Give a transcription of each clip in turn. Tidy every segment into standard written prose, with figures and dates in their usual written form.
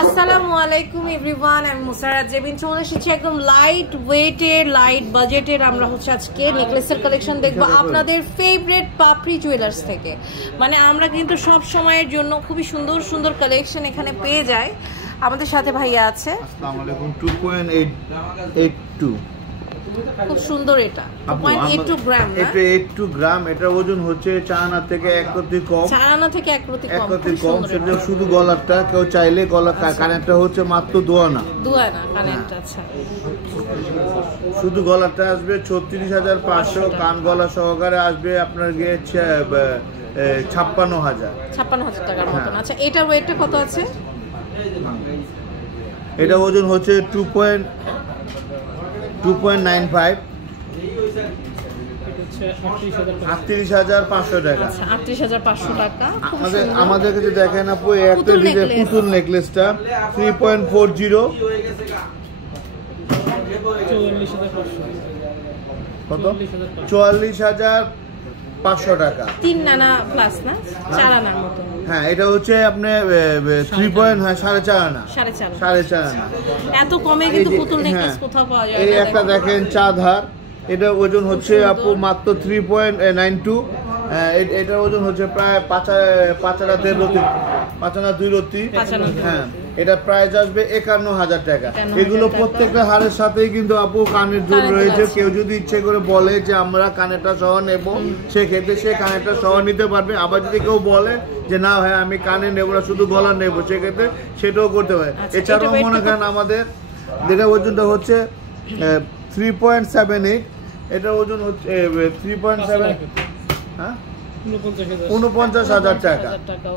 আসসালামু আলাইকুম এভরিওয়ান, আমি মুসারাত জেবিন চলে এসেছি একদম লাইট ওয়েটের লাইট বাজেটের। আমরা হচ্ছে আজকে নেকলেসের কালেকশন দেখবো আপনাদের ফেভারিট পাপড়ি জুয়েলার্স থেকে। মানে আমরা কিন্তু সব সময়ের জন্য খুবই সুন্দর সুন্দর কালেকশন এখানে পেয়ে যাই। আমাদের সাথে ভাইয়া আছে। আসসালামু আলাইকুম। 2.82 খুব সুন্দর, এটা 2.82 গ্রাম। এটা 82 গ্রাম। এটা ওজন হচ্ছে 4 আনা থেকে 1 রতি কম। 4 আনা থেকে 1 রতি কম। সেটা শুধু গলারটা, কেউ চাইলে গলা কানেরটা হচ্ছে মাত্র 2 আনা। 2 আনা কানেরটা। আচ্ছা, শুধু গলারটা আসবে 36,500, কান গলা সহকারে আসবে আপনার গিয়ে 56,000 টাকার মতন। আচ্ছা, এটার ওয়েটটা কত আছে? এটা ওজন হচ্ছে 2.95, 38,500 টাকা। 38,500 টাকা। আমাদের কাছে দেখেন আপু, একটা পুতুল নেকলেসটা 3.40, কত? 44,500 টাকা। 3 আনা প্লাস না 4 আনার মতো। হ্যাঁ, এটা হচ্ছে আপনি 3.4 আনা। 4.5 আনা। এত কমে কিন্তু পুতুল নেকলেস কোথাও পাওয়া যায় না। এই একটা দেখেন চাঁদহার, এটা ওজন হচ্ছে আপু মাত্র 3.92। এটার ওজন হচ্ছে প্রায় 5 আনা 1.5 রতি, 5 আনা 2 রতি। হ্যাঁ, এটা প্রাইস আসবে 51,000 টাকা। এগুলো প্রত্যেকটা হারের সাথেই কিন্তু আপু কানের দুল রয়েছে। কেউ যদি ইচ্ছে করে বলে যে আমরা কানেরটা সহ নেব, সেক্ষেত্রে সে কানেরটা সহ নিতে পারবে। আবার যদি কেউ বলে যে না ভাই আমি কানে নেব না, শুধু গলা নেব, সেক্ষেত্রে সেটাও করতে পারে। এছাড়াও মনে করেন আমাদের যেটা ওজনটা হচ্ছে 3.78, এটা ওজন হচ্ছে 3.7, হ্যাঁ 49,000 টাকা।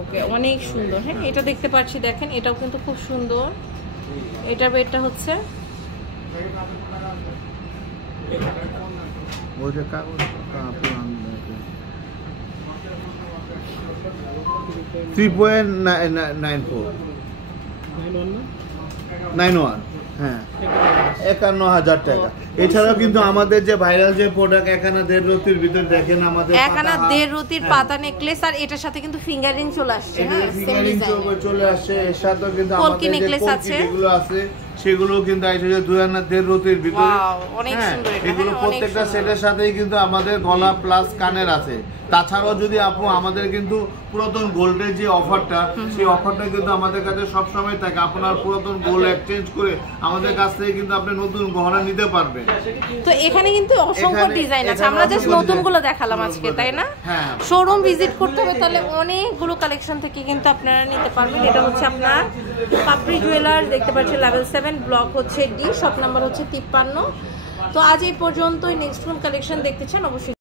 ওকে, অনেক সুন্দর। হ্যাঁ, এটা দেখতে পাচ্ছি, দেখেন এটাও কিন্তু খুব সুন্দর। এটার ওয়েটটা হচ্ছে 3.91, হ্যাঁ 51,000 টাকা। এছাড়াও কিন্তু আমাদের যে ভাইরাল যে প্রোডাক্ট 1 আনা 1.5 রতির ভিতর দেখেন আমাদের 1 আনা 1.5 রতির পাতা নেকলেস, আর এটার সাথে কিন্তু ফিঙ্গারিং চলে আসছে। হ্যাঁ, ফিঙ্গারিং চলে আসছে। এর সাথে কিন্তু আমাদের নেকলেস আছে, যেগুলো আছে সেগুলো কিন্তু আইছে 2 আনা 1.5 রতির ভিতরে। অনেক সুন্দর। এগুলো প্রত্যেকটা সেটের সাথেই কিন্তু আমাদের গলা প্লাস কানের আছে। তাছাড়াও যদি আপু আমাদের কিন্তু পুরাতন গোল্ডের যে অফারটা, সেই অফারটা কিন্তু আমাদের কাছে সব সময় থাকে। আপনার পুরাতন গোল্ড এক্সচেঞ্জ করে আমাদের কাছ থেকে কিন্তু আপনি নতুন গহনা নিতে পারবেন। তো এখানে কিন্তু অসংখ্য ডিজাইন আছে। আমরা জাস্ট নতুনগুলো দেখালাম আজকে, তাই না? হ্যাঁ, শোরুম ভিজিট করতে হবে, তাহলে অনেকগুলো কালেকশন থেকে কিন্তু আপনারা নিতে পারবেন। এটা হচ্ছে আপনার পাপড়ি জুয়েলার্স, দেখতে পাচ্ছেন লেভেল 7, ব্লক হচ্ছে ডি, শপ নাম্বার হচ্ছে 53। তো আজ এই পর্যন্তই। নেক্সট কোন কালেকশন দেখতে চান অবশ্যই